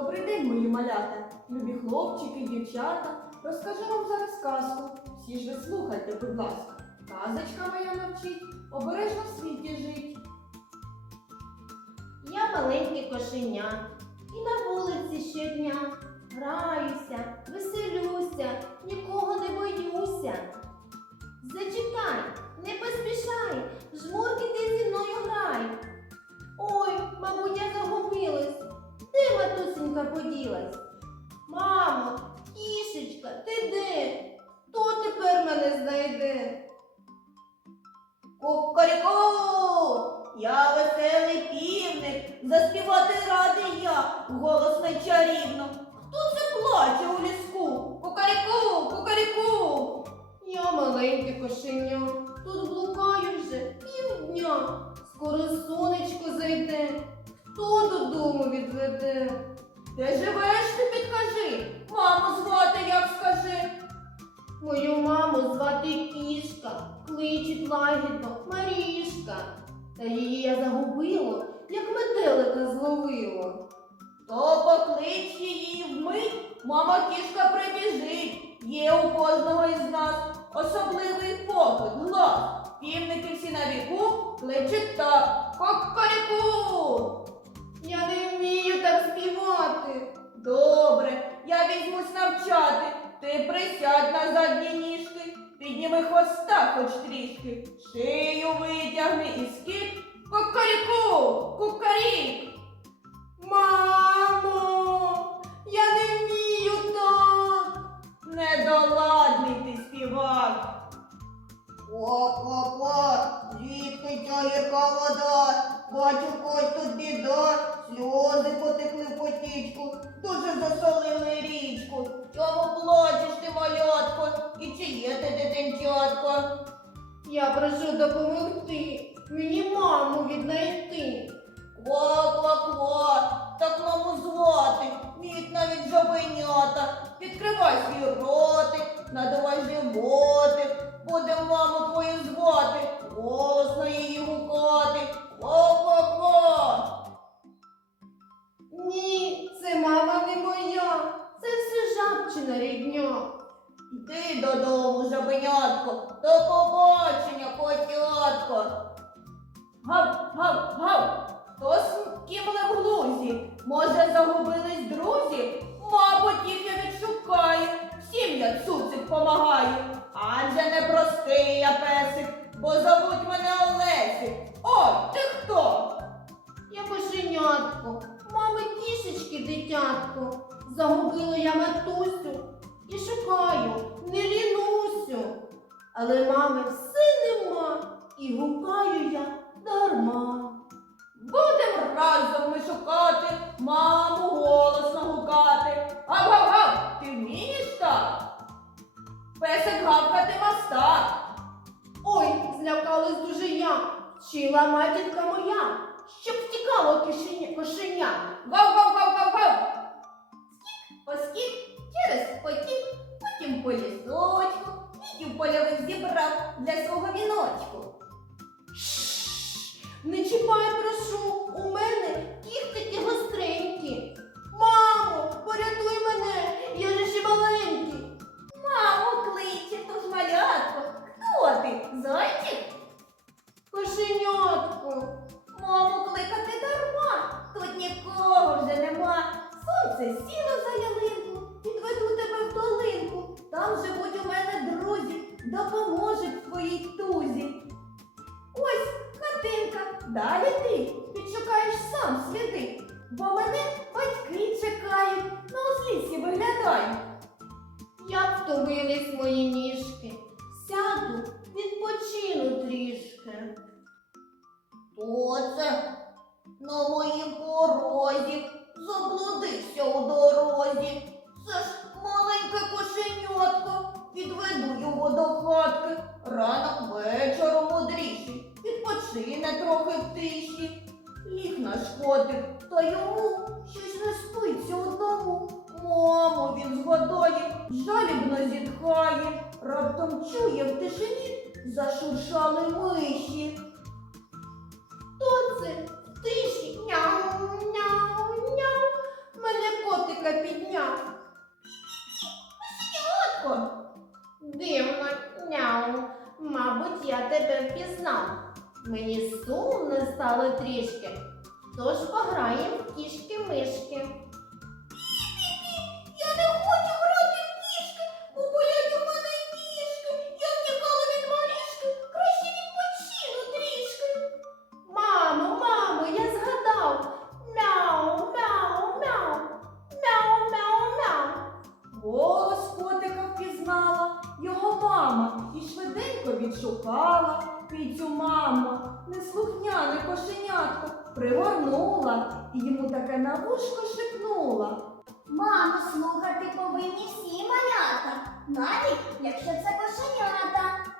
Добрий день, мої малята, любі хлопчики, дівчата. Розкажу вам зараз казку. Всі ж ви слухайте, будь ласка. Казочка моя навчить, обережно в світі жить. Я маленьке кошеня і на вулиці щодня граюся, веселюся, матусенька поділась? Мамо, кішечка, ти де? Хто тепер мене знайде? Кукаріку, я веселий півник, заспівати радий я, голосно й чарівно. Хто це плаче у ліску? Кукаріку, кукаріку. Я маленьке кошеня, тут блукаю вже півдня. Скоро сонечко зайде, хто додому відведе? Де живеш ти підкажи? Маму звати як скажи. Мою маму звати кішка, кличуть лагідно Марішка. Та її я загубила, як метелика зловила. То поклич її вмить, мама кішка прибіжить. Є у кожного із нас особливий попит, глас. Півники всі на віку кличуть так. Кокоріку. Добре, я візьмусь навчати. Ти присядь на задні ніжки, підніми хвоста хоч трішки, шию витягни і скіп. Кукаріку, кукарік. Мамо, я не вмію допомогти, мені маму віднайти. Ква-ква-ква, так маму звати, вміють навіть жабенята. Відкривай свій ротик, надавай животик, буде маму твою звати, голосно її гукати. Ква-ква-ква. Ні, це мама не моя, це все жабчина рідня. Йди додому, жабенятко, до побачення, котятко. Гав, гав, гав. Хто не в глузі? Може, загубились друзі? Мабуть, їх я відшукаю. Всім я цуцик помагаю. Адже не простий я песик, бо зовуть мене Олесик. Але мами все нема, і гукаю я дарма. Будем разом ми шукати, маму голосно гукати. Гав-гав-гав, ти вмієш так? Песик гавкати моста. Ой, злякалась дуже я, вчила матінка моя, щоб втікало кишеня, кошеня. Гав-гав-гав-гав-гав. Скік, поскік, через потік, потім по лісочку, квітів польових зібрав для свого віночку. Сам сліди, бо мене батьки чекають, на узліссі виглядають. Як втомились мої ніжки. Сяду, відпочину трішки. Хто це? На моїм порозі заблудився у дорозі. Це ж маленьке кошенятко. жалібно зітхає, раптом чує в тишині зашуршали миші. Хто це в тиші няу-няу-няу, мене котика підняв. Сьотко. Дивно, няу, мабуть, я тебе впізнав. Мені сумно стало трішки, тож пограємо в кішки мишки. Я не хочу. Шукала Пітю мама, неслухняне кошенятко, пригорнула і йому таке на вушко шепнула. Мамо, слухати повинні всі малята, навіть якщо це кошенята.